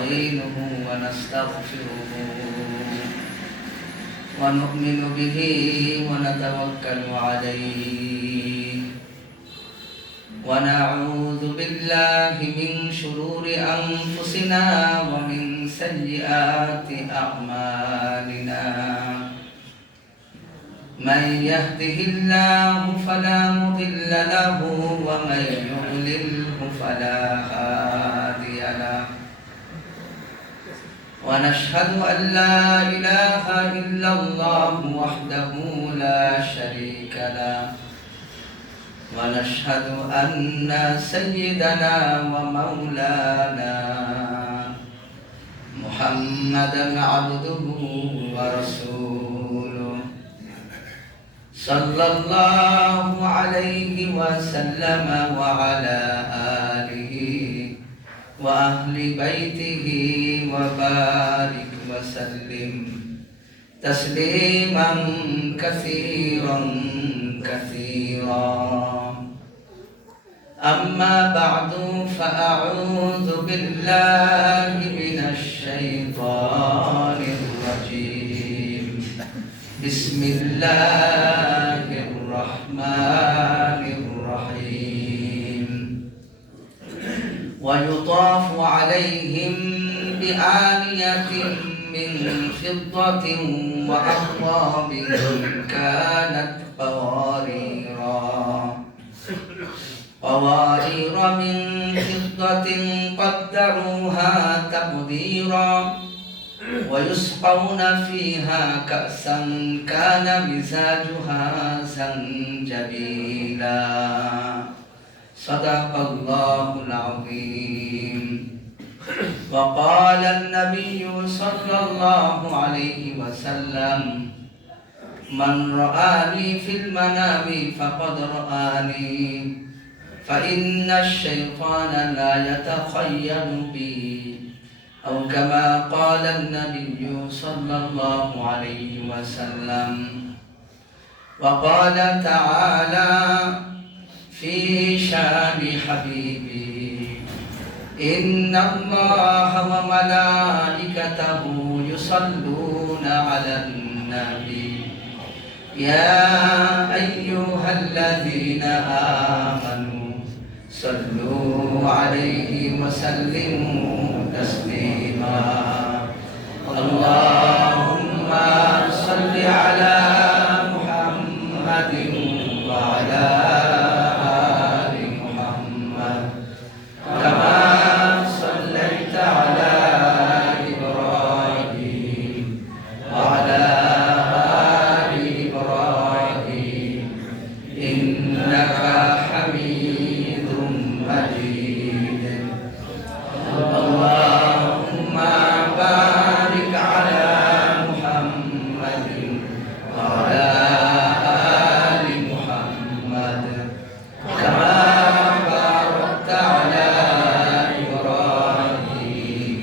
ونستعينه ونستغفره ونؤمن به ونتوكل عليه ونعوذ بالله من شرور أنفسنا ومن سيئات أعمالنا من يهده الله فلا مضل له ومن يضلله فلا هادي له ونشهد أن لا إله إلا الله وحده لا شريك له ونشهد أن سيدنا ومولانا محمدا عبده ورسوله صلى الله عليه وسلم وعلى آله وأهل بيته وبارك وسلم تسليما كثيرا كثيرا أما بعد فأعوذ بالله من الشيطان الرجيم بسم الله الرحمن الرحيم ويطاف عليهم بآنية من فضة وأكواب كانت قوارير من فضة قدروها تقديرا ويسقون فيها كأسا كان مزاجها زنجبيلا صدق الله العظيم وقال النبي صلى الله عليه وسلم من رآني في المنام فقد رآني فإن الشيطان لا يتخيل بي أو كما قال النبي صلى الله عليه وسلم وقال تعالى في شان حبيبي إن الله وملائكته يصلون على النبي يا أيها الذين آمنوا صلوا عليه وسلموا تسليما اللهم صل على محمد وعلى آل محمد كما صليت على إبراهيم وعلى آل إبراهيم إنك حميد مجيد اللهم بارك على محمد وعلى آل محمد كما باركت على إبراهيم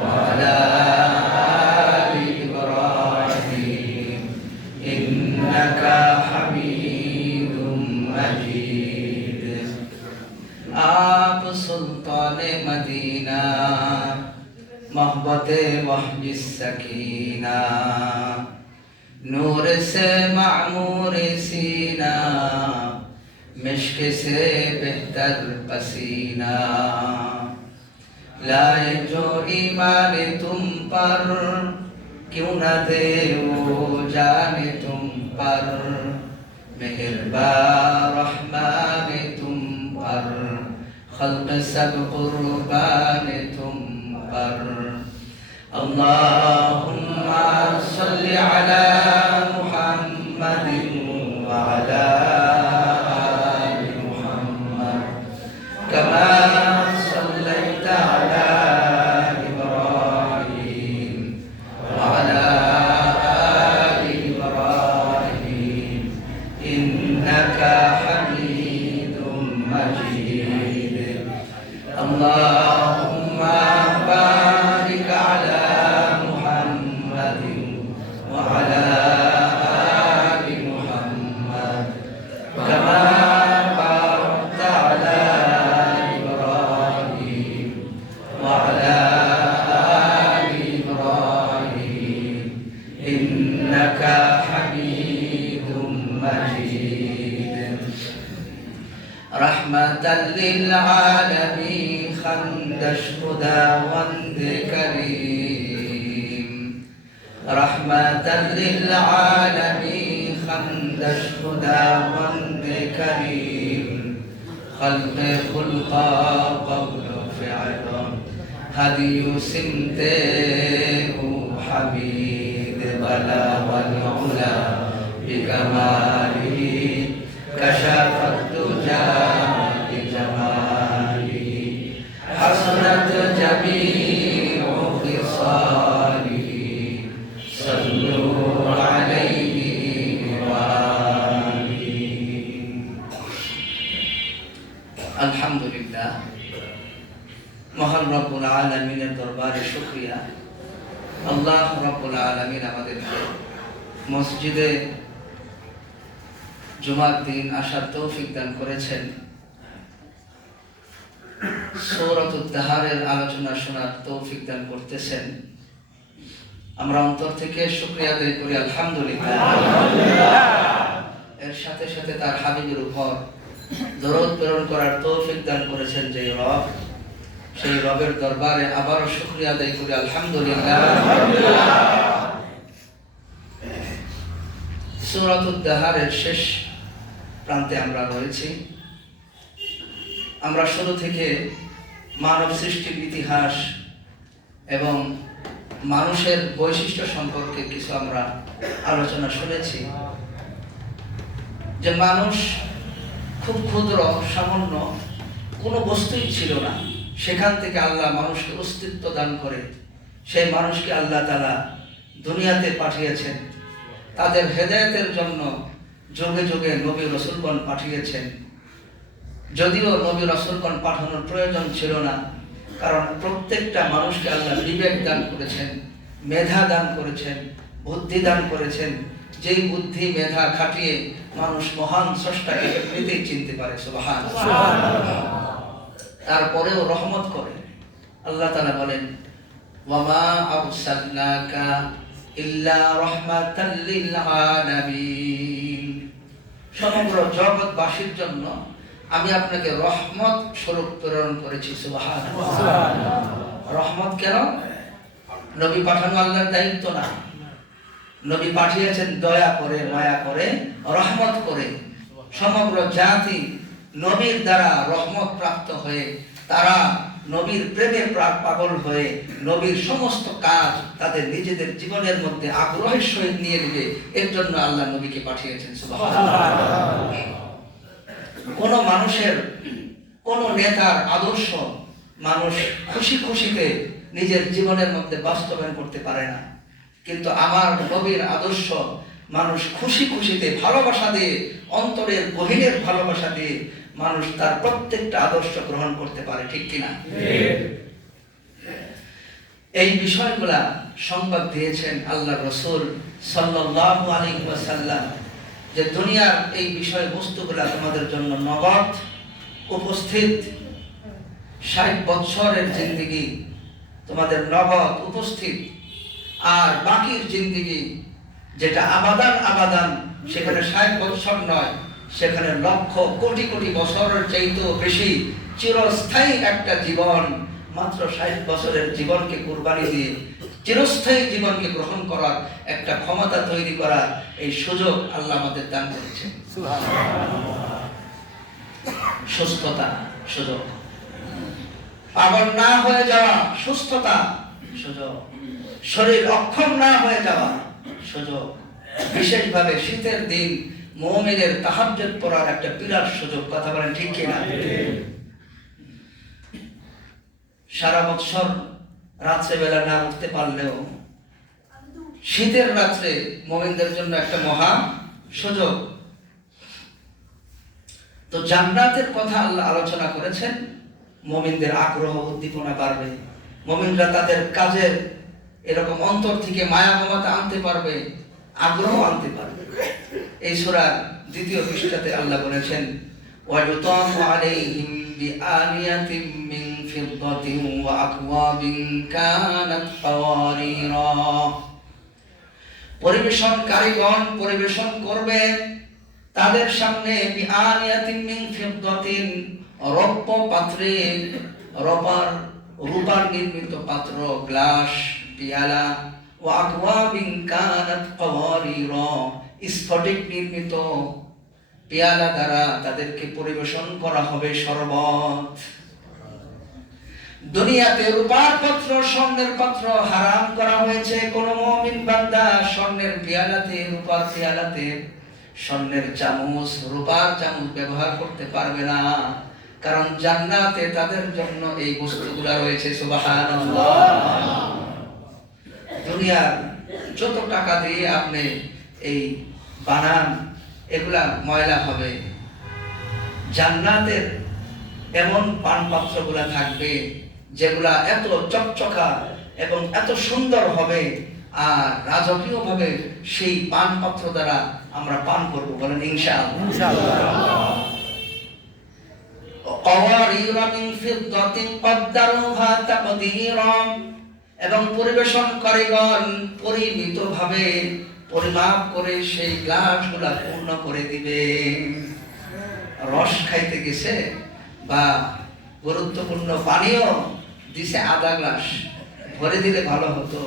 وعلى آل إبراهيم إنك حميد مجيد آپ سلطان مدینہ محبت وحی السکینہ نور سے معمور سینہ مشک سے بہتر پسینہ لائے جو ایمان تم پر کیوں نہ دے وہ جان تم پر مہربان رحمان تم پر خلق سب قربان تم پر اللهم صل على محمد وعلى آل محمد كما صليت على إبراهيم وعلى آل إبراهيم إنك حميد مجيد اللهم بارك على محمد खुदावंद करीम रहमतल लिल आलमीन खंदश खुदावंद करीम खल्क़ खुल्क़ा क़ौल फ़िअल हदी सिमते हमीद बलागल उला बिकमालिही कशफ़त दुजा बिजमालिही हसनत जमीउ ख़िसालिही सल्लू अलैहि व आलिहि। अल्हम्दुलिल्लाह, মহান রব্বুল আলামিনের দরবারে শুকরিয়া। আল্লাহ রব্বুল আলামিন আমাদেরকে মসজিদে জুমার দিন আসার তৌফিক দান করেছেন, সূরাতুদ দাহারের আলোচনা শোনার তৌফিক দান করতেছেন। আমরা অন্তর থেকে শুকরিয়া আদায় করি আলহামদুলিল্লাহ। এর সাথে সাথে তার হাবিবের উপর দরুদ প্রেরণ করার তৌফিক দান করেছেন যে রব, সেই রবের দরবারে আবারও শুকরিয়া আদায় করি আলহামদুলিল্লাহ। সূরাতুদ দাহারের শেষ প্রান্তে আমরা রয়েছি। আমরা শুরু থেকে মানব সৃষ্টির ইতিহাস এবং মানুষের বৈশিষ্ট্য সম্পর্কে কিছু আমরা আলোচনা শুনেছি, যে মানুষ খুব ক্ষুদ্র সামান্য কোনো বস্তুই ছিল না, সেখান থেকে আল্লাহ মানুষকে অস্তিত্ব দান করে সেই মানুষকে আল্লাহ তাআলা দুনিয়াতে পাঠিয়েছেন। তাদের হেদায়েতের জন্য যুগে যুগে নবী রাসূলগণ পাঠিয়েছেন। যদিও নবী রাসূলগণ পাঠানোর প্রয়োজন ছিল না, কারণ প্রত্যেকটা মানুষকে আল্লাহ বিবেক দান করেছেন, মেধা দান করেছেন, বুদ্ধি দান করেছেন। যেই বুদ্ধি মেধা খাটিয়ে মানুষ মহান স্রষ্টাকে এমনিতেই চিনতে পারে, সুবহানাল্লাহ। তারপরেও রহমত করে। আল্লাহ তাআলা বলেন, ওয়ামা আরসালনাকা ইল্লা রাহমাতাল লিল আলামিন, সমগ্র জগৎবাসীর জন্য আমি আপনাকে রহমত স্বরূপ প্রেরণ করেছি, সুবহানাল্লাহ। রহমত কেন? নবী পাঠানো আল্লাহর দায়িত্ব না, নবী পাঠিয়েছেন দয়া করে, মায়া করে, রহমত করে। সমগ্র জাতি নবীর দ্বারা রহমত প্রাপ্ত হয়ে তারা নবীর প্রেমে পাগল হয়ে নবীর সমস্ত কাজ তাদের নিজেদের জীবনের মধ্যে আগ্রহের সহিত নিয়ে নেবে, এর জন্য আল্লাহ নবীকে পাঠিয়েছেন, সুবহানাল্লাহ। কোন মানুষের, কোন নেতার আদর্শ মানুষ খুশি খুশিতে নিজের জীবনের মধ্যে বাস্তবায়ন করতে পারে না, কিন্তু আমার নবীর আদর্শ মানুষ খুশি খুশিতে ভালোবাসা দিয়ে, অন্তরের গভীরের ভালোবাসা দিয়ে মানুষ তার প্রত্যেকটা আদর্শ গ্রহণ করতে পারে, ঠিক কিনা? এই বিষয়গুলা সংবাদ দিয়েছেন আল্লাহ রাসূল সাল্লাল্লাহু আলাইহি ওয়াসাল্লাম, যে দুনিয়ার এই বিষয় বস্তুগুলা তোমাদের জন্য নগদ উপস্থিত। ৬০ বছরের জিন্দেগি তোমাদের নগদ উপস্থিত, আর বাকির জিন্দেগি যেটা আবাদান আবাদান, সেখানে ৬০ বছর নয়, সেখানে লক্ষ কোটি কোটি বছরের চাইতেও বেশি চিরস্থায়ী একটা জীবন। মাত্র ৬০ বছরের জীবনকে কুরবানি দিয়ে চিরস্থায়ী জীবনকে গ্রহণ করার একটা ক্ষমতা তৈরি করার এই সুযোগ আল্লাহ আমাদের দান করেছেন। সুস্থতা সুযোগ, পাগল না হয়ে যাওয়া সুস্থতা সুযোগ, শরীর অক্ষম না হয়ে যাওয়া সুযোগ, বিশেষভাবে শীতের দিন মুমিনের তাহাজ্জুদ পড়ার একটা বিরাট সুযোগ। কথা বলেন ঠিক কিনা? সারা বছর রাত্রে বেলা না উঠতে পারলেও শীতের রাত্রে মুমিনদের জন্য একটা মহা সুযোগ। তো জান্নাতের কথা আল্লাহ আলোচনা করেছেন। মুমিনদের আগ্রহ উদ্দীপনা বাড়বে, মুমিনরা তাদের কাজের এরকম অন্তর থেকে মায়া মমতা আনতে পারবে, আগ্রহ আনতে পারবে। এই সূরার ২য় পৃষ্ঠাতে আল্লাহ বলেছেন, ওয়ায়ুতাফু আলাইহিম বিআনিয়াতিম মিন ফিদ্দাতিন ওয়া আকওয়াবিন কানাত কাওয়ারিরা। পরিবেশনকারীগণ পরিবেশন করবে তাদের সামনে বিআনিয়াতিম মিন ফিদ্দাতিন, রৌপ্য পাত্রে, রূপার রূপার নির্মিত পাত্র, গ্লাস, পিয়ালা, ওয়া আকওয়াবিন কানাত কাওয়ারিরা, স্ফটিক নির্মিত পেয়ালা দ্বারা তাদেরকে পরিবেশন করা হবে শরবত। দুনিয়াতে রূপার পাত্র, স্বর্ণের পাত্র হারাম করা হয়েছে। কোন মুমিন বান্দা স্বর্ণের পেয়ালাতে, রূপার পেয়ালাতে, স্বর্ণের চামচ, রূপার চামচ ব্যবহার করতে পারবে না, কারণ জান্নাতে তাদের জন্য এই বস্তুগুলো রয়েছে। সুবহানাল্লাহ। দুনিয়ার যত টাকা দিয়ে আপনি এই বানান, এগুলা ময়লা হবে। জান্নাতের এমন পানপাত্রগুলা থাকবে যেগুলা এত চকচকা এবং এত সুন্দর হবে, আর রাজকীয় ভাবে সেই পানপাত্র দ্বারা আমরা পান করব। বলেন ইনশাআল্লাহ। قوارير من فضة قدروها تقديرا, এবং পরিবেশন কারিগর পরিমিত ভাবে পরিমাপ করে সেই গ্লাসগুলা পূর্ণ করে দিবে। রস খাইতে গেছে বা গুরুত্বপূর্ণ পানীয় দিছে আধা গ্লাস, ভরে দিলে ভালো হতো।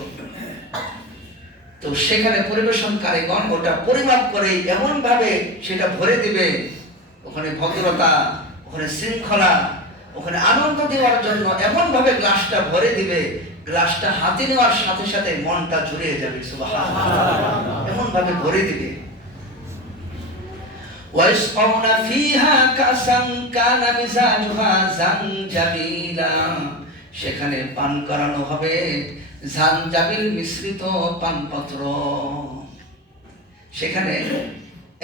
তো সেখানে পরিবেশন কারিগর ওটা পরিমাপ করে এমন ভাবে সেটা ভরে দিবে, ওখানে ভদ্রতা, ওখানে শৃঙ্খলা, ওখানে আনন্দ দেওয়ার জন্য এমন ভাবে গ্লাসটা ভরে দিবে, গ্লাসটা হাতে নেওয়ার সাথে সাথে মনটা জুড়িয়ে যাবে। সুবহানাল্লাহ। এমন ভাবে ভরে দিবে। ওয়াইসকাউনা ফিহা কাসান কানা মিজাজুহা জানজাবিলা, সেখানে পান করানো হবে জানজাবিল মিশ্রিত পানপাত্র। সেখানে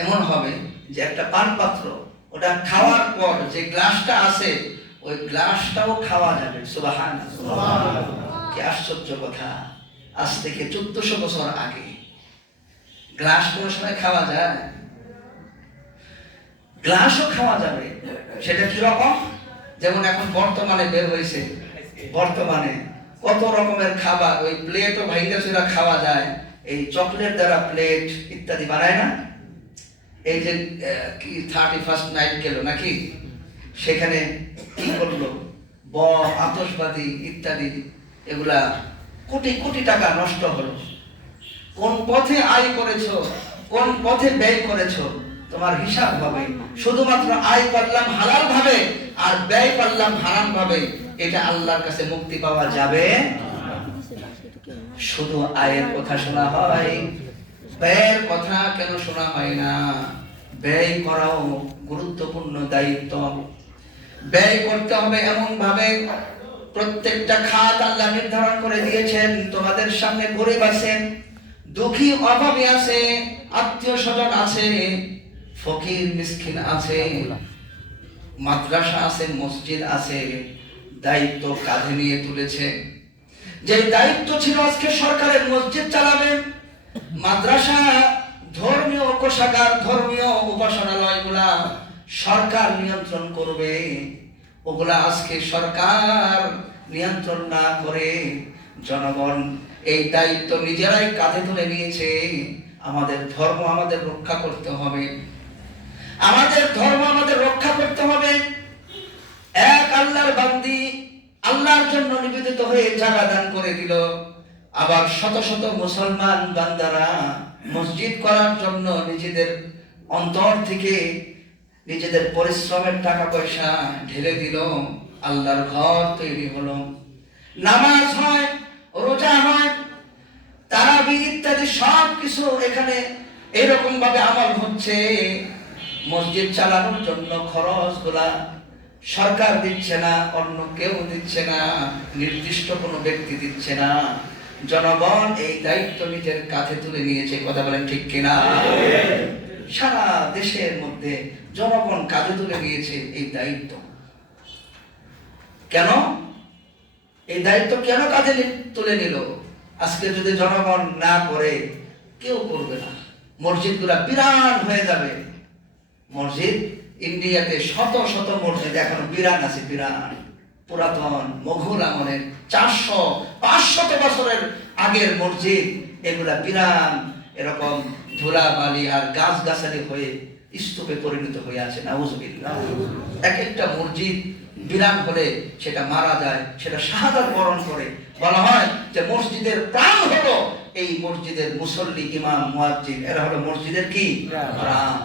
এমন হবে যে একটা পানপাত্র, ওটা খাওয়ার পর যে গ্লাসটা আছে ওই গ্লাসটাও খাওয়া যাবে। সুবহানাল্লাহ। কি আশ্চর্য কথা! আজ থেকে 1400 বছর আগে গ্লাস কোন সময় খাওয়া যায়? গ্লাসও খাওয়া যাবে। সেটা কি রকম? যেমন এখন বর্তমানে বের হয়েছে, বর্তমানে কত রকমের খাবার, ওই প্লেটও ভাইঙ্গা সেটা খাওয়া যায়। এই চকলেট দ্বারা প্লেট ইত্যাদি বানায় না? এই যে কি 31st নাইট গেল নাকি, সেখানে কি করলো, বম, আতশবাজি ইত্যাদি, এগুলা কোটি কোটি টাকা নষ্ট হলো। কোন পথে আয় করেছো, কোন পথে ব্যয় করেছো, তোমার হিসাব হবে। শুধুমাত্র আয় করলাম হালাল ভাবে আর ব্যয় করলাম হারাম ভাবে, এটা আল্লাহর কাছে মুক্তি পাওয়া যাবে? শুধু আয়ের কথা শোনা হয়, ব্যয়ের কথা কেন শোনা হয় না? ব্যয় করাও গুরুত্বপূর্ণ দায়িত্ব। ব্যয় করতে হবে এমন ভাবে, প্রত্যেকটা খাত আল্লাহ নির্ধারণ করে দিয়েছেন। তোমাদের সামনে গরিব আছেন, দুঃখী অভাবী আছে, আত্মীয় স্বজন আছে, ফকির মিসকিন আছে, মাদ্রাসা আছে, মসজিদ আছে, দায়িত্ব কাঁধে নিয়ে তুলেছে। যে দায়িত্ব ছিল আজকে সরকারের মসজিদ চালাবে, মাদ্রাসা, ধর্মীয় কোষাগার, ধর্মীয় উপাসনালয়গুলা সরকার নিয়ন্ত্রণ করবে, ওগুলা আজকে সরকার নিয়ন্ত্রণ না করে জনগণ এই দায়িত্ব নিজেরাই কাঁধে তুলে নিয়েছে। আমাদের ধর্ম আমাদের রক্ষা করতে হবে, আমাদের ধর্ম আমাদের রক্ষা করতে হবে। এক আল্লাহর বান্দি আল্লাহর জন্য নিবেদিত হয়ে জায়গা দান করে দিল, আবার শত শত মুসলমান বান্দারা মসজিদ করার জন্য নিজেদের অন্তর থেকে নিজেদের পরিশ্রমের টাকা পয়সা ঢেলে দিল, আল্লাহর ঘর তৈরি হলো, নামাজ হয়, রোজা হয়, তারাবি ইত্যাদি সব কিছু এখানে এরকম ভাবে আমল হচ্ছে। মসজিদ চালানোর জন্য খরচগুলা সরকার দিচ্ছে না, অন্য কেউ দিচ্ছে না, নির্দিষ্ট কোনো ব্যক্তি দিচ্ছে না, জনগণ এই দায়িত্ব নিজের কাঁধে তুলে নিয়েছে। কথা বলেন ঠিক কিনা? সারা দেশের মধ্যে জনগণ কাঁধে তুলে নিয়েছে এই দায়িত্ব। কেন এই দায়িত্ব কেন কাঁধে তুলে নিল? আজকে যদি জনগণ না করে, কেউ করবে না, মসজিদগুলা বিরান হয়ে যাবে। মসজিদ ইন্ডিয়াতে শত শত মসজিদ এখনো বিরান আছে, বিরান, পুরাতন মোঘল আমলের 400-500 বছরের আগের মসজিদ, এগুলা বিরান এরকম ধুলা বালি আর গাছ গাছালি হয়ে স্তূপে পরিণত হয়ে আছে। নাউজুবিল্লাহ। এক একটা মসজিদ বিরান হলে সেটা মারা যায়, সেটা শাহাদাত বরণ করে। বলা হয় যে মসজিদের প্রাণ হলো এই মসজিদের মুসল্লি, ইমাম, মুয়াজ্জিন, এরা হলো মসজিদের কি প্রাণ।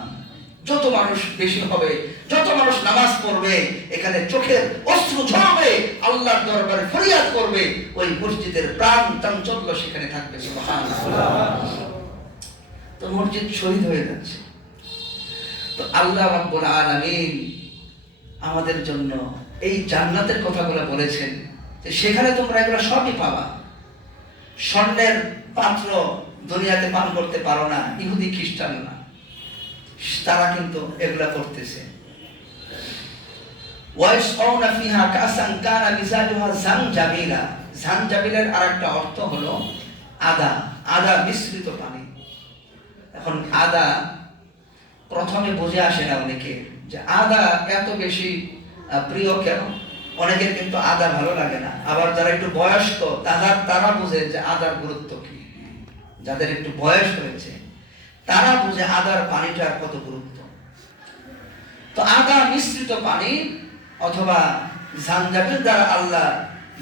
যত মানুষ বেশি হবে, যত মানুষ নামাজ পড়বে, এখানে চোখের অশ্রু ঝরবে, আল্লাহর দরবারে ফরিয়াদ করবে, ওই মসজিদের প্রাণ চাঞ্চল্য সেখানে থাকবে। সুবহানাল্লাহ। তো মসজিদ শহীদ হয়ে যাচ্ছে। তো আল্লাহ রাব্বুল আলামিন আমাদের জন্য এই জান্নাতের কথাগুলো বলেছেন যে সেখানে তোমরা এগুলো সবই পাবা। স্বর্ণের পাত্র দুনিয়াতে পান করতে পারো না, ইহুদি খ্রিস্টানরা, তারা কিন্তু এগুলা করতেছে। ওয়াইসআউনা ফিহা কাসান কানা মিজাজুহা জানজাবিলা। জানজাবিলের আরেকটা অর্থ হলো আদা, আদা মিশ্রিত পানি। এখন আদা প্রথমে বুঝে আসে না অনেকে যে আদা এত বেশি প্রিয় কেন। অনেকের কিন্তু আদা ভালো লাগে না। আবার যারা একটু বয়স্ক তারা বুঝে যে আদার গুরুত্ব কি। যাদের একটু বয়স হয়েছে তারা বুঝে আদার পানিটার কত গুরুত্ব। তো আদা মিশ্রিত পানি অথবা জানজাবিল দ্বারা আল্লাহ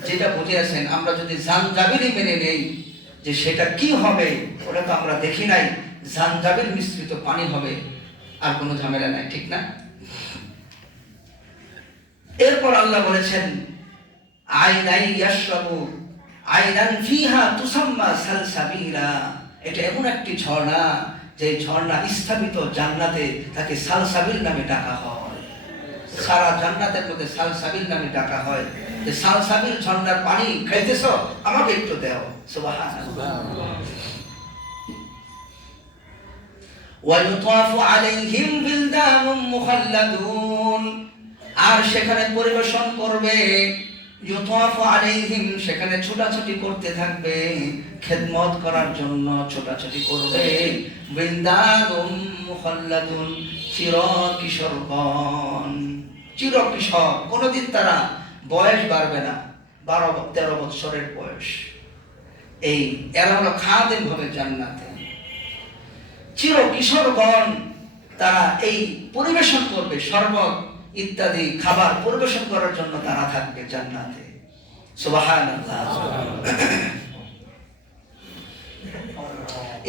যেটা বুঝিয়েছেন, আমরা যদি জানজাবিলই মেনে নেই যে সেটা কি হবে, ওটা তো আমরা দেখি নাই। জানজাবিল মিশ্রিত পানি হবে, আর কোনো ঝামেলা নাই, ঠিক না? এরপর আল্লাহ বলেছেন আইনাই ইয়াশরাবু আইনান ফিহা তুসাম্মা সালসাবিলা। এটা এমন একটি ঝর্ণা যে ঝর্ণা স্থাপিত জান্নাতে, তাকে সালসাবিল নামে ডাকা হয়। সারা জান্নাতের মধ্যে সালসাবিল নামে ডাকা হয়। যে সালসাবিল ঝর্ণার পানি খাইতেছো, আমাকে একটু দাও। সুবহানাল্লাহ। ওয়ায়ুতাফু আলাইহিম বিলদানুম মুখাল্লাদুন। আর সেখানে পরিবেশন করবে, ইউতাফু আলাইহিম, সেখানে ছোটাছুটি করতে থাকবে, খেদমত করার জন্য ছোটাছুটি করবে। বিলদানুম মুখাল্লাদুন, চির কিশোরগণ, চির কিশোর, কোনোদিন তারা বয়স বাড়বে না। 12-13 বছরের বয়স। এই এরা হলো খাদেম হবে জান্নাতে। চির কিশোরগণ তারা এই পরিবেশন করবে, শরবত ইত্যাদি খাবার পরিবেশন করার জন্য তারা থাকবে জান্নাতে। সুবহানাল্লাহ।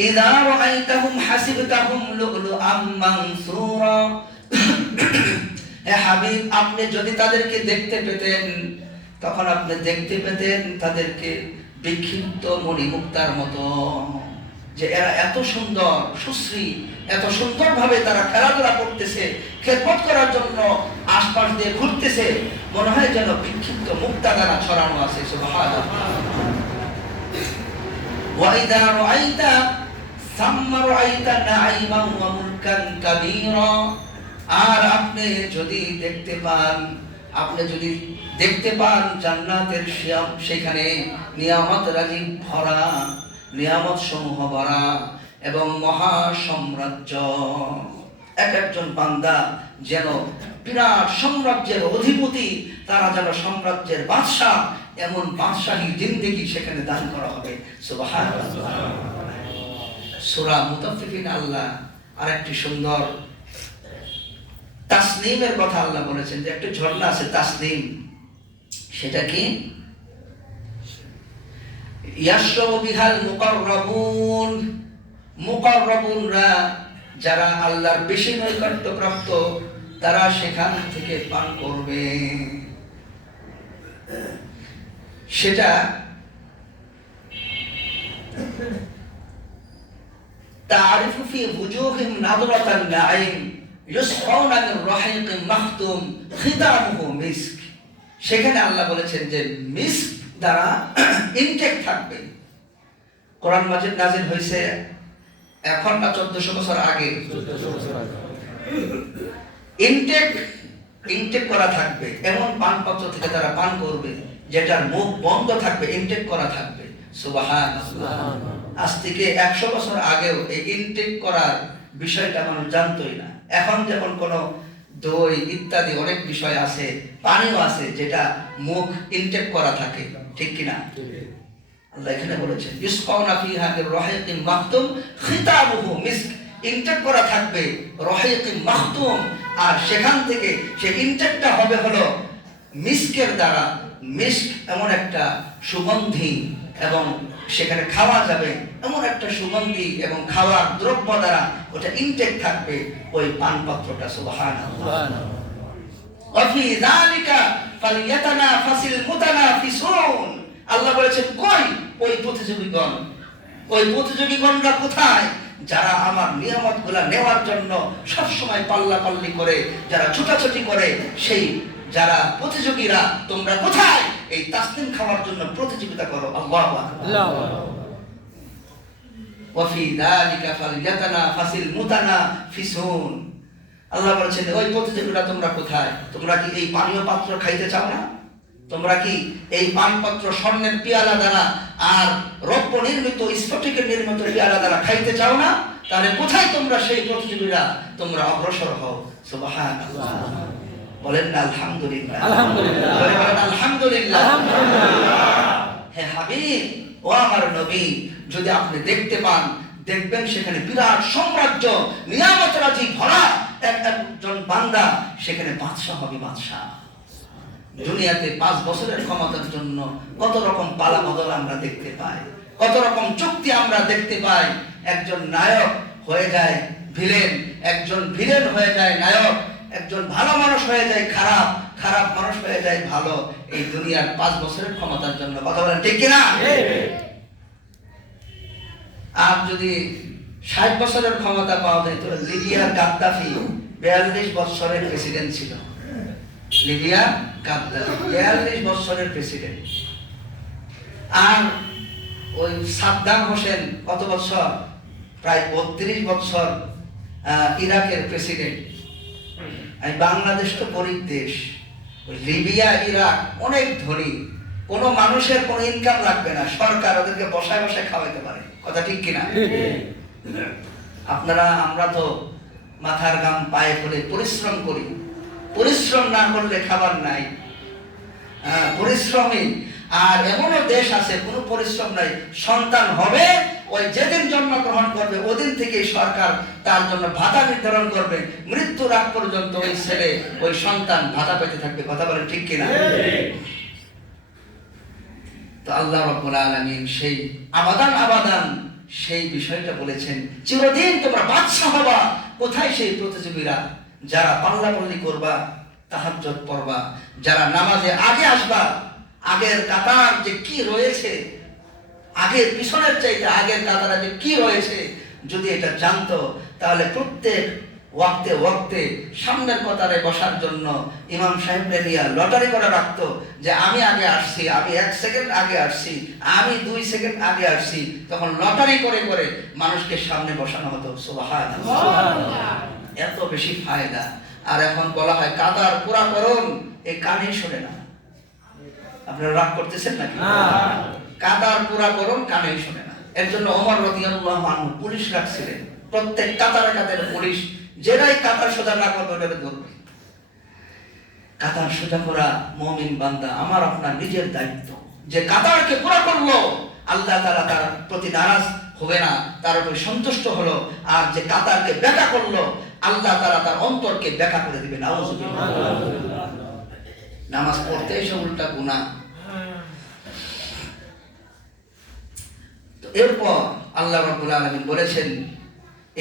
ইযা রাআইতাহুম হাসিবতাহুম লু'লুআম মানসুরা। হে হাবিব, আপনি যদি তাদেরকে দেখতে পেতেন, তখন আপনি দেখতে পেতেন তাদেরকে বিক্ষিপ্ত মণিমুক্তার মতো। যে এরা এত সুন্দর সুশ্রী, এত সুন্দরভাবে তারা খেলাধুলা করতেছে, খেদমত করার জন্য আশপাশ দিয়ে ঘুরতেছে, মনে হয় যেন বিক্ষিপ্ত মুক্তা দ্বারা ছড়ানো আছে। সুবহানাল্লাহ। ওয়া ইযা রাআইতা সাম্মা রাআইতা নাঈমান ওয়া মুলকান কাবীরা। আর আপনি যদি দেখতে পান জান্নাতের সেখানে নিয়ামত রাজি ভরা, নিয়ামত সমূহ ভরা এবং মহা সাম্রাজ্য। এক একজন বান্দা যেন বিরাট সাম্রাজ্যের অধিপতি, তারা যেন সাম্রাজ্যের বাদশাহ, এমন বাদশাহী জিন্দেগি সেখানে দান করা হবে। সুবহানাল্লাহ। সূরা মুতাফফিফিন আল্লাহ আরেকটি সুন্দর তাসনিমের কথা আল্লাহ বলেছেন যে একটা ঝর্ণা আছে তাসনিম। সেটা কি? ইয়াশরাবু বিহাল মুকাররাবুন। মুকাররাবুনরা যারা আল্লাহর বেশি নৈকট্যপ্রাপ্ত, তারা সেখান থেকে পান করবে। সেটা তারিফু ফি ওয়ুজুহিম নাদরাতান নাঈম ইউসকাউনা মিন রাহিকিন মাখতুম খিতামুহু মিস্ক। সেখানে আল্লাহ বলেছেন যে মিস্ক দ্বারা ইনটেক থাকবে। কোরআন মাজিদ নাযিল হয়েছে এখন না 1400 বছর আগে? ইনটেক করা থাকবে, এমন পানপাত্র থেকে তারা পান করবে যেটার মুখ বন্ধ থাকবে, ইনটেক করা থাকবে। সুবহানাল্লাহ। আজ থেকে 100 বছর আগেও এই ইনটেক করার বিষয়টা মানুষ জানতোই না। এখন যেমন কোনো দই ইত্যাদি অনেক বিষয় আছে, পানিও আছে যেটা মুখ ইনটেক করা থাকে, ঠিক কিনা? আল্লাহ এখানে বলেছেন ইউসকাউনা ফিহা মির রাহিকিন মাখতুম খিতামুহু মিস্ক। ইনটেক করা থাকবে রাহিকিন মাখতুম, আর সেখান থেকে সেই ইনটেকটা হবে হলো মিস্কের দ্বারা, মিস্ক এমন একটা সুগন্ধি এবং সেখানে খাওয়া যাবে এমন একটা সুগন্ধি এবং খাওয়ার দ্রব্য দ্বারা ওটা ইনটেক থাকবে ওই পানপাত্রটা। সুবহানাল্লাহ। ওয়াফি যালিকা ফালইয়াতানাফাসিল মুতানাফিসুন। আল্লাহ বলেছেন কই ওই প্রতিযোগীগণ, ওই প্রতিযোগীগণরা কোথায়? যারা আমার নিয়ামতগুলা নেওয়ার জন্য সব সময় পাল্লাপাল্লি করে, যারা ছোটাছুটি করে, সেই যারা প্রতিযোগীরা তোমরা কোথায়? এই তাসনিম খাওয়ার জন্য প্রতিযোগিতা করো। আল্লাহু আকবার। ওয়াফি যালিকা ফালইয়াতানাফাসিল মুতানাফিসুন। আল্লাহ বলেছেন ওই প্রতিযোগীরা তোমরা কোথায়? তোমরা কি এই পানীয় পাত্র খাইতে চাও না? তোমরা কি এই পানপাত্র স্বর্ণের পিয়ালা দ্বারা আর রৌপ্য নির্মিত স্ফটিকের নির্মিত পিয়ালা দ্বারা খাইতে চাও না? তাহলে কোথায় তোমরা সেই প্রতিযোগীরা? তোমরা অগ্রসর হও। সুবহানাল্লাহ। বলেন না আলহামদুলিল্লাহ। আলহামদুলিল্লাহ। বলেন আলহামদুলিল্লাহ। হে হাবিব, ও আমার নবী, যদি আপনি দেখতে পান, দেখবেন সেখানে বিরাট সাম্রাজ্য নিয়ামত রাজি ভরা একজন বান্দা, সেখানে বাদশা হবে। বাদশা দুনিয়াতে 5 বছরের ক্ষমতার জন্য কত রকম পালা বদল আমরা দেখতে পাই, কত রকম চুক্তি আমরা দেখতে পাই। একজন নায়ক হয়ে যায় ভিলেন, একজন ভিলেন হয়ে যায় নায়ক, একজন ভালো মানুষ হয়ে যায় খারাপ, খারাপ মানুষ হয়ে যায় ভালো, এই দুনিয়ার 5 বছরের ক্ষমতার জন্য। কথা বলেন ঠিক কিনা? আর যদি 60 বছরের ক্ষমতা পাওয়া যায়, তো লিবিয়ার গাদ্দাফি 42 বছরের প্রেসিডেন্ট ছিল। লিবিয়া গাদ্দাফি 42 বছরের প্রেসিডেন্ট। আর ওই সাদ্দাম হোসেন কত বছর? প্রায় 32 বছর ইরাকের প্রেসিডেন্ট। বাংলাদেশ তো গরিব দেশ, লিবিয়া ইরাক অনেক ধনী, কোন মানুষের কোনো ইনকাম লাগবে না, সরকার ওদেরকে বসায় বসায় খাওয়াইতে পারে। কথা ঠিক কিনা? আপনারা আমরা তো মাথার ঘাম পায়ে ফেলে পরিশ্রম করি, পরিশ্রম না করলে খাবার নাই, পরিশ্রমী। আর এমনও দেশ আছে কোনো পরিশ্রম নাই, সন্তান হবে ওই যেদিন জন্মগ্রহণ করবে ওদিন থেকে সরকার তার জন্য ভাতা নির্ধারণ করবে, মৃত্যুর আগ পর্যন্ত ওই ছেলে ওই সন্তান ভাতা পেতে থাকবে। কথা বলেন ঠিক কিনা? তো আল্লাহ রাব্বুল আলামিন সেই আবাদান সেই বিষয়টা বলেছেন, চিরদিন তোমরা বাদশা হবা। কোথায় সেই প্রতিযোগীরা? যারা পাল্লাপাল্লি করবা, তাহাজ্জুদ পড়বা, যারা নামাজে আগে আসবা, আগের কাতার যে কি রয়েছে, আগের পিছনের চাইতে আগের কাতারে যে কি রয়েছে, যদি এটা জানতো তাহলে প্রত্যেক ওয়াক্তে ওয়াক্তে সামনের কাতারে বসার জন্য ইমাম সাহেবকে নিয়ে লটারি করে রাখতো যে আমি আগে আসছি, আমি 1 সেকেন্ড আগে আসছি, আমি 2 সেকেন্ড আগে আসছি। তখন লটারি করে করে মানুষকে সামনে বসানো হতো। সুবহানাল্লাহ। এত বেশি ফায়দা। আর এখন বলা হয় কাতার পুরা করুন, এই কানে শোনে না। আপনারা রাগ করতেছেন নাকি? কাতার পুরা করুন, কানে শোনে না। এর জন্য ওমর রাদিয়াল্লাহু আনহু পুলিশ রাখছিলেন, প্রত্যেক কাতারে কাতারে পুলিশ, যেরাই কাতার সোজা না করবে ওটাকে ধরবে। কাতার সোজা করা মুমিন বান্দা আমার আপনার নিজের দায়িত্ব। যে কাতারকে পুরা করলো, আল্লাহ তাআলা তার প্রতি নারাজ হবে না, তার উপরে সন্তুষ্ট হলো। আর যে কাতারকে বেঁকা করলো, আল্লাহ তাআলা তার অন্তরকে বেঁকা করে দিবেন। আউযুবিল্লাহ। নামাজ পড়তে এসে উল্টা গুনাহ। তো এরপর আল্লাহ রাব্বুল আলামিন বলেছেন,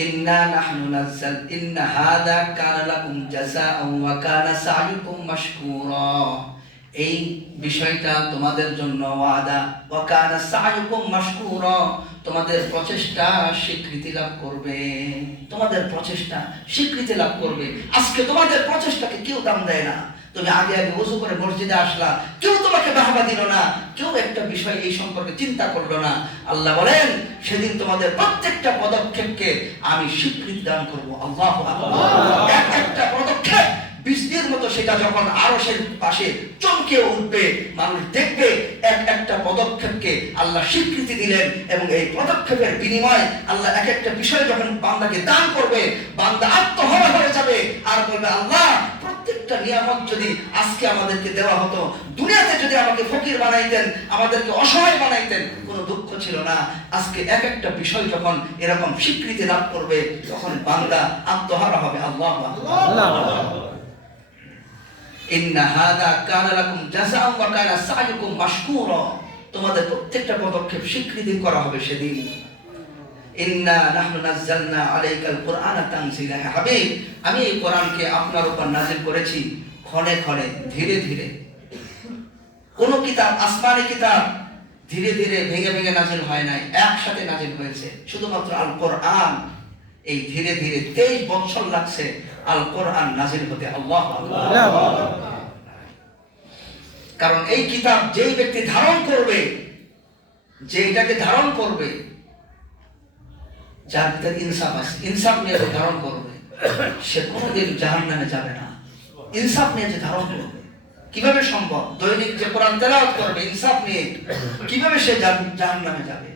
ইন্না নাহনু নাযাল ইন্না হাযা কানা লাকুম জাযাআন ওয়া কানা সা'য়ুকুম মাশকুরা। এই বিষয়টা তোমাদের জন্য ওয়াদা, ওয়া কানা সা'য়ুকুম মাশকুরা, তোমাদের প্রচেষ্টা স্বীকৃতি লাভ করবে, তোমাদের প্রচেষ্টা স্বীকৃতি লাভ করবে। আজকে তোমাদের প্রচেষ্টাকে কেউ দাম দেয় না। তুমি আগে আগে ওযু করে মসজিদে আসলা, কেউ তোমাকে বাহবা দিল না, কেউ একটা বিষয় এই সম্পর্কে চিন্তা করলো না। আল্লাহ বলেন সেদিন তোমাদের প্রত্যেকটা পদক্ষেপকে আমি স্বীকৃতি দান করব। আল্লাহু আকবার। এক একটা পদক্ষেপ বৃষ্টির মতো সেটা যখন আরশের পাশে চমকে উঠবে, মানুষ দেখবে এক একটা পদক্ষেপকে আল্লাহ স্বীকৃতি দিলেন। এবং এই পদক্ষেপের বিনিময়ে আল্লাহ এক একটা বিষয় যখন বান্দাকে দান করবে, বান্দা আত্মহারা হয়ে যাবে আর বলবে, আল্লাহ প্রত্যেকটা নিয়ামত যদি আজকে আমাদেরকে দেওয়া হতো, দুনিয়াতে যদি আমাকে ফকির বানাইতেন, আমাদেরকে অসহায় বানাইতেন, কোনো দুঃখ ছিল না। আজকে এক একটা বিষয় যখন এরকম স্বীকৃতি লাভ করবে, তখন বান্দা আত্মহারা হবে। আল্লাহু আকবার। ইন্না হাদা কানা লাকুম জাযাআন ওয়া কানা সা'য়ুকুম মাশকুরা, তোমাদের প্রত্যেকটা পদক্ষেপ স্বীকৃতি করা হবে সেদিন। ইন্না নাহনু নাযালনা আলাইকাল কুরআনা তানজিলা, হাবিব আমি এই কোরআনকে আপনার উপর নাযিল করেছি ক্ষণে ক্ষণে, ধীরে ধীরে। কোন কিতাব, আসমানি কিতাব ধীরে ধীরে ভেঙে ভেঙে নাযিল হয় নাই, একসাথে নাযিল হয়েছে। শুধুমাত্র আল কোরআন এই ধীরে ধীরে 23 বছর লাগছে আল কোরআন নাযিল হতে। আল্লাহু আকবার। কারণ এই কিতাব যেই ব্যক্তি ধারণ করবে, যে এটাকে ধারণ করবে, যার ভিতরে ইনসাফ আছে, ইনসাফ নিয়ে যে ধারণ করবে, সে কোনোদিন জাহান্নামে যাবে না। ইনসাফ নিয়ে যে ধারণ করবে, কিভাবে সম্ভব? দৈনিক যে কোরআন তেলাওয়াত করবে ইনসাফ নিয়ে, কিভাবে সে জাহান্নামে যাবে?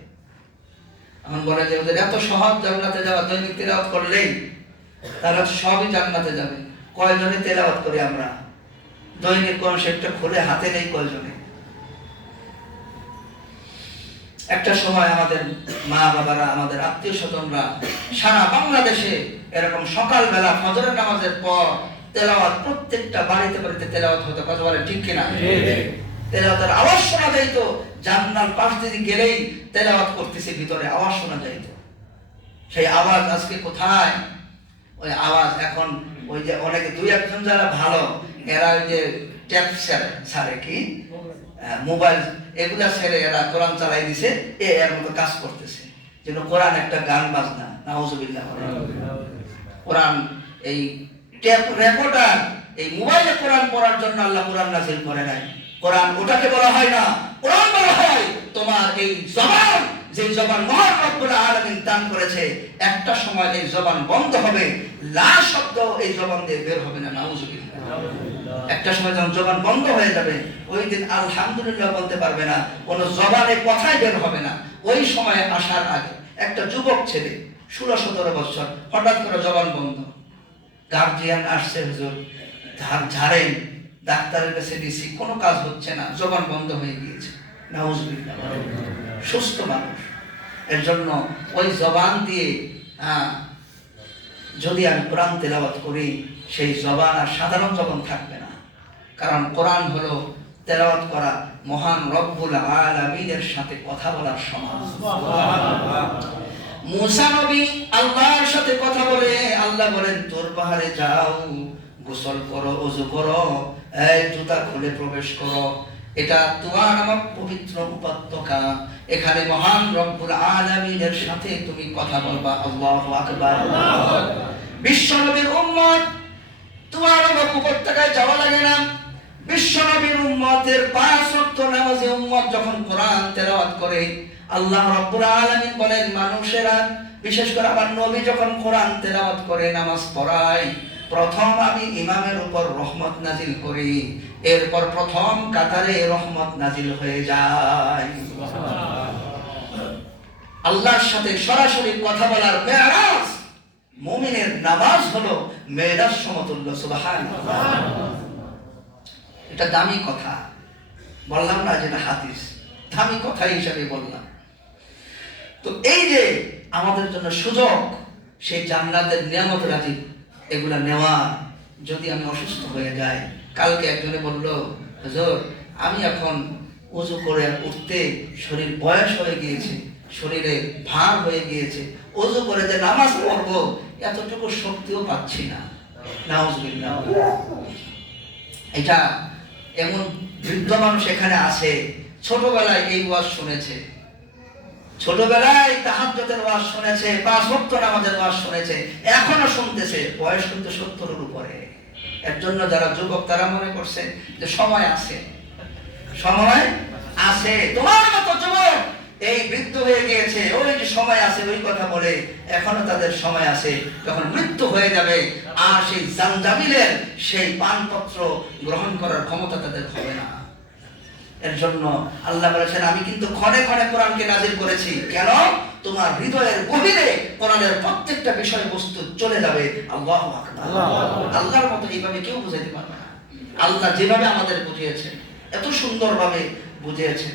এখন বলে যে ওদের এত সহজ জান্নাতে যাওয়া, দৈনিক তেলাওয়াত করলেই তারা সবই জান্নাতে যাবে। কয়জনে তেলাওয়াত করি আমরা? দৈনিক কোরআন শরীফটা খুলে হাতে নেই কয়জনে? একটা সময় আমাদের মা বাবারা, আমাদের আত্মীয় স্বজনরা সারা বাংলাদেশে এরকম সকালবেলা ফজরের নামাজের পর তেলাওয়াত, প্রত্যেকটা বাড়িতে বাড়িতে তেলাওয়াত হতো। কথা বলে ঠিক কিনা? তেলাওয়াতের আওয়াজ শোনা যাইত, জান্নার পাশ দিয়ে গেলেই তেলাওয়াত করতেছে, ভিতরে আওয়াজ শোনা যাইত। সেই আওয়াজ আজকে কোথায়? ওই আওয়াজ এখন ওই যে অনেকে দুই একজন যারা ভালো, এরা ওই যে ট্যাপ ছাড়ে, কি মোবাইল, এগুলা ছেড়ে এরা কোরআন চালাই দিছে, এর মতো কাজ করতেছে, যেন কোরআন একটা গান বাজনা। নাউজুবিল্লাহ। কোরআন এই ট্যাপ রেকর্ডার, এই মোবাইলে কোরআন পড়ার জন্য আল্লাহ কোরআন নাযিল করে নাই। কোরআন ওটাকে বলা হয় না, কোরআন বলা হয় তোমার এই জবান, যে জবান মহান রব্বুল আলামিন দান করেছে। একটা সময় এই জবান বন্ধ হবে, লা শব্দ এই জবান দিয়ে বের হবে না। নাউজুবিল্লাহ। একটা সময় যখন জবান বন্ধ হয়ে যাবে, ওই দিন আলহামদুলিল্লাহ বলতে পারবে না, কোনো জবানে কথাই বের হবে না। ওই সময় আসার আগে একটা যুবক ছেলে 16-17 বছর, হঠাৎ করে জবান বন্ধ। গার্জিয়ান আসছে, হুজুর ঝাড়েন, ডাক্তারের কাছে দিছি, কোনো কাজ হচ্ছে না, জবান বন্ধ হয়ে গিয়েছে। নাউজুবিল্লাহ। সুস্থ মানুষ। এর জন্য ওই জবান দিয়ে যদি আমি কোরআন তেলাওয়াত করি, সেই জবান আর সাধারণ জবান থাকবে না। কারণ কোরআন হলো তেলাওয়াত করা মহান রব্বুল আলামিনের সাথে কথা বলার সমান। মুসা নবী আল্লাহর সাথে কথা বলে, আল্লাহ বলেন তোর পাহাড়ে যাও, গোসল করো, ওযু করো, এই জুতা খুলে প্রবেশ করো, এটা তোমার আমার পবিত্র উপত্যকা, এখানে মহান রব্বুল আলামিনের সাথে তুমি কথা বলবা। আল্লাহু আকবার। বিশ্ব নবীর উম্মত, তোমার আমার উপত্যকায় যাওয়া লাগে না। বিশ্ব নবীর উম্মতের 5 ওয়াক্ত নামাজে উম্মত যখন কোরআন তেলাওয়াত করে, আল্লাহ রাব্বুল আলামিন বলেন মানুষেরা, বিশেষ করে আমার নবী যখন কোরআন তেলাওয়াত করে, নামাজ পড়ায়, প্রথম আমি ইমামের উপর রহমত নাজিল করি, এরপর প্রথম কাতারে রহমত নাজিল হয়ে যায়। আল্লাহর সাথে সরাসরি কথা বলার মেরাজ, মুমিনের নামাজ হলো মেরাজ সমতুল্য। সুবহানাল্লাহ। এটা দামি কথা বললাম না, যেটা হাদিস, দামি কথা হিসাবে বললাম। তো এই যে আমাদের জন্য সুযোগ, সেই জান্নাতের নিয়ামত রাজিব এগুলা নেওয়া। যদি আমি অসুস্থ হয়ে যাই, কালকে একজনে বলল, হুজুর আমি এখন ওযু করে উঠতে শরীর বয়স হয়ে গিয়েছে, শরীরে ভার হয়ে গিয়েছে, ওযু করে যে নামাজ পড়বো এতটুকু শক্তিও পাচ্ছি না। নাউজুবিল্লাহ। এটা এমন বৃদ্ধ মানুষ এখানে আছে, ছোটবেলায় এই ওয়াজ শুনেছে, ছোটবেলায় তাহাজ্জুদের ওয়াজ শুনেছে, 5 ওয়াক্ত নামাজের ওয়াজ শুনেছে, এখনো শুনতেছে, বয়স কিন্তু 70-এর উপরে। এর জন্য যারা যুবক তারা মনে করছে যে সময় আছে, সময় আছে। তোমার মতো যুবক এই বৃদ্ধ হয়ে গিয়েছে, ওই যে সময় আছে ওই কথা বলে, এখনো তাদের সময় আছে। যখন মৃত্যু হয়ে যাবে আর সেই জানজাবিলের সেই পানপত্র গ্রহণ করার ক্ষমতা তাদের হবে না। এর জন্য আল্লাহ বলেছেন আমি কিন্তু ক্ষণে ক্ষণে কোরআনকে নাযিল করেছি। কেন? তোমার হৃদয়ের গভীরে কোরআনের প্রত্যেকটা বিষয়বস্তু চলে যাবে। আল্লাহু আকবার। আল্লাহর মতো এইভাবে কেউ বুঝাইতে পারবে না। আল্লাহ যেভাবে আমাদের বুঝিয়েছেন, এত সুন্দরভাবে বুঝিয়েছেন।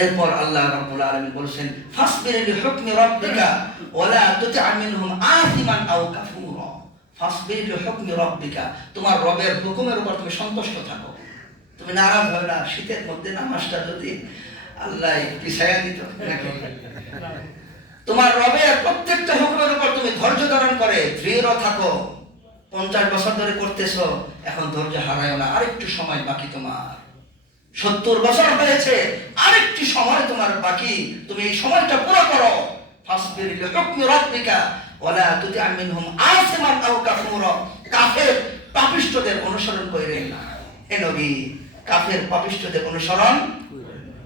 এরপর আল্লাহ রাব্বুল আলামিন বলেছেন ফাসবির লিহুকমি রাব্বিকা ওয়া লা তুতি' মিনহুম আথিমান আও কাফুরা ফাসবির লিহুকমি রাব্বিকা, তোমার রবের হুকুমের উপর তুমি সন্তুষ্ট থাকো, তুমি নারাজ হয় না। শীতের মধ্যে নামাজটা যদি আল্লাহ পিছায়া দিত, তোমার রবের প্রত্যেকটা হুকুমের উপর তুমি ধৈর্য ধারণ করে দৃঢ় থাকো। 50 বছর ধরে করতেছো, এখন ধৈর্য হারায়ও না, আরেকটু সময় বাকি তোমার। 70 বছর হয়েছে, আরেকটি সময় তোমার বাকি, তুমি এই সময়টা পুরো করো। ফাসবির লিহুকমি রাব্বিকা ওয়ালা তুতি' মিনহুম আসিমান আও কাফুরা, কাফের পাপিষ্ঠদের অনুসরণ কইরেন না। হে নবী, কাফের পাপিষ্ঠদের অনুসরণ,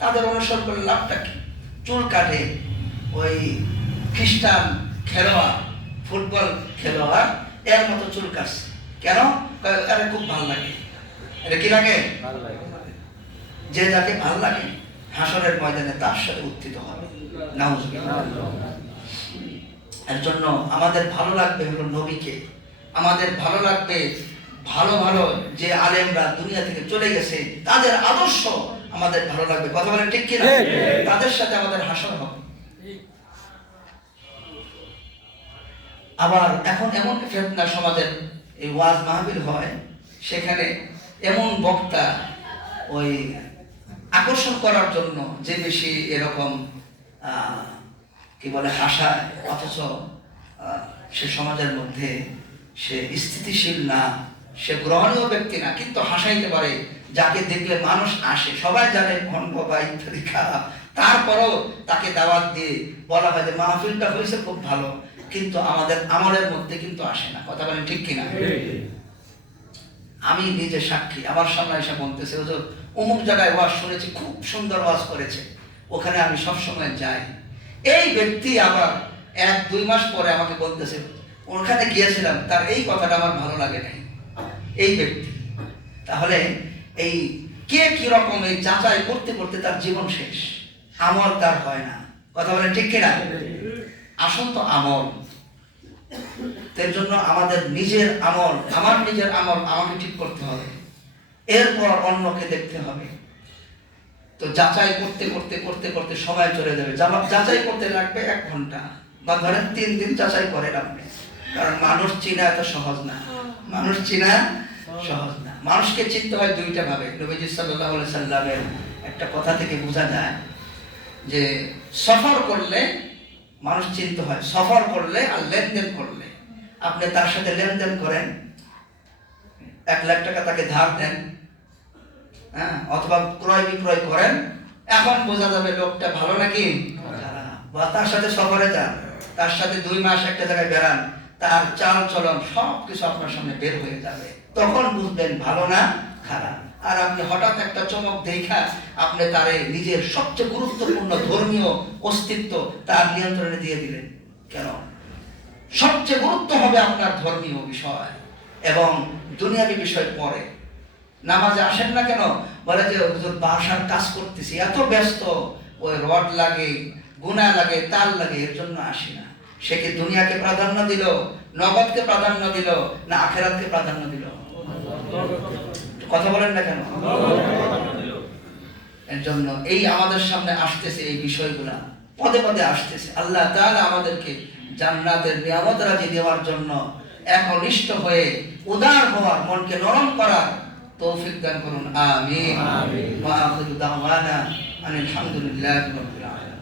তাদের অনুসরণ করলে লাভটা কি? চুল কাটে ওই খ্রিস্টান খেলোয়াড়, ফুটবল খেলোয়াড় এর মতো চুল কাটছে কেন? আরে খুব ভালো লাগে। এটা কি লাগে? ভালো লাগে। যে যাকে ভালো লাগে হাসরের ময়দানে তার সাথে উত্থিত হবে। নাউজুবিল্লাহ। এর জন্য আমাদের ভালো লাগবে হলো নবীকে, আমাদের ভালো লাগবে ভালো ভালো যে আলেমরা দুনিয়া থেকে চলে গেছে তাদের আদর্শ আমাদের ভালো লাগবে। কথা বলেন ঠিক কিনা? তাদের সাথে আমাদের হাসর হবে। আবার এখন এমন ফিতনা সমাজের এই ওয়াজ মাহফিল হয়, সেখানে এমন বক্তা ওই আকর্ষণ করার জন্য যে বেশি এরকম কি বলে হাসায়, অথচ সে সমাজের মধ্যে সে স্থিতিশীল না, সে গ্রহণীয় ব্যক্তি না, কিন্তু হাসাইতে পারে, যাকে দেখলে মানুষ আসে। সবাই জানে ভণ্ড বা ইত্যাদি খারাপ, তারপরেও তাকে দাওয়াত দিয়ে বলা হয় যে মাহফিলটা হয়েছে খুব ভালো, কিন্তু আমাদের আমলের মধ্যে কিন্তু আসে না। কথা বলেন ঠিক কিনা? আমি নিজে সাক্ষী, আমার সামনে এসে বলতেছে হুজুর অমুক জায়গায় ওয়াজ শুনেছি, খুব সুন্দর ওয়াজ করেছে, ওখানে আমি সবসময় যাই। এই ব্যক্তি আবার 1-2 মাস পরে আমাকে বলতেছে ওখানে গিয়েছিলাম, তার এই কথাটা আমার ভালো লাগে নাই। এই ব্যক্তি তাহলে এই কে কি রকম এই যাচাই করতে করতে তার জীবন শেষ, আমল তার হয় না। কথা বলেন ঠিক কিনা? আসল তো আমল। এর জন্য আমাদের নিজের আমল, আমার নিজের আমল আমাকে ঠিক করতে হবে, এরপর অন্যকে দেখতে হবে। তো যাচাই করতে করতে করতে করতে সময় চলে যাবে। যাচাই করতে লাগবে 1 ঘন্টা, বা ধরেন 3 দিন যাচাই করে আপনি, কারণ মানুষ চিনা এত সহজ না। মানুষ চিনা সহজ না। মানুষকে চিনতে হয় 2টা ভাবে। নবীজি সাল্লাল্লাহু আলাইহি সাল্লামের একটা কথা থেকে বোঝা যায় যে সফর করলে মানুষ চিনতে হয়, সফর করলে আর লেনদেন করলে। আপনি তার সাথে লেনদেন করেন, 1 লাখ টাকা তাকে ধার দেন, হ্যাঁ, অথবা ক্রয় বিক্রয় করেন, এখন বোঝা যাবে লোকটা ভালো নাকি খারাপ। বা তার সাথে সফরে যান, তার সাথে 2 মাস একটা জায়গায় বেড়ান, তার চাল চলন সবকিছু আপনার সামনে বের হয়ে যাবে, তখন বুঝবেন ভালো না খারাপ। আর আপনি হঠাৎ একটা চমক দেখা আপনি তারে নিজের সবচেয়ে গুরুত্বপূর্ণ ধর্মীয় অস্তিত্ব তার নিয়ন্ত্রণে দিয়ে দিলেন কেন? সবচেয়ে গুরুত্ব হবে আপনার ধর্মীয় বিষয় এবং দুনিয়াবী বিষয় পরে। নামাজে আসেন না কেন? বলে যে হুজুর বাসার কাজ করতেছি, এত ব্যস্ত, ওই রড লাগে, গুনাহ লাগে, তাল লাগে, এর জন্য আসি না। সে কি দুনিয়াকে প্রাধান্য দিল, নগদকে প্রাধান্য দিল, না আখিরাতকে প্রাধান্য দিল? কথা বলেন না কেন? এর জন্য এই আমাদের সামনে আসতেছে এই বিষয়গুলা, পদে পদে আসতেছে। আল্লাহ তাআলা আমাদেরকে জান্নাতের নিয়ামত রাজি দেওয়ার জন্য একনিষ্ঠ হয়ে উদার হওয়ার, মনকে নরম করার তৌফিক দান করুন। আমিন। ওয়া আখিরু দাওয়ানা আনিল হামদুলিল্লাহি রাব্বিল আলামিন।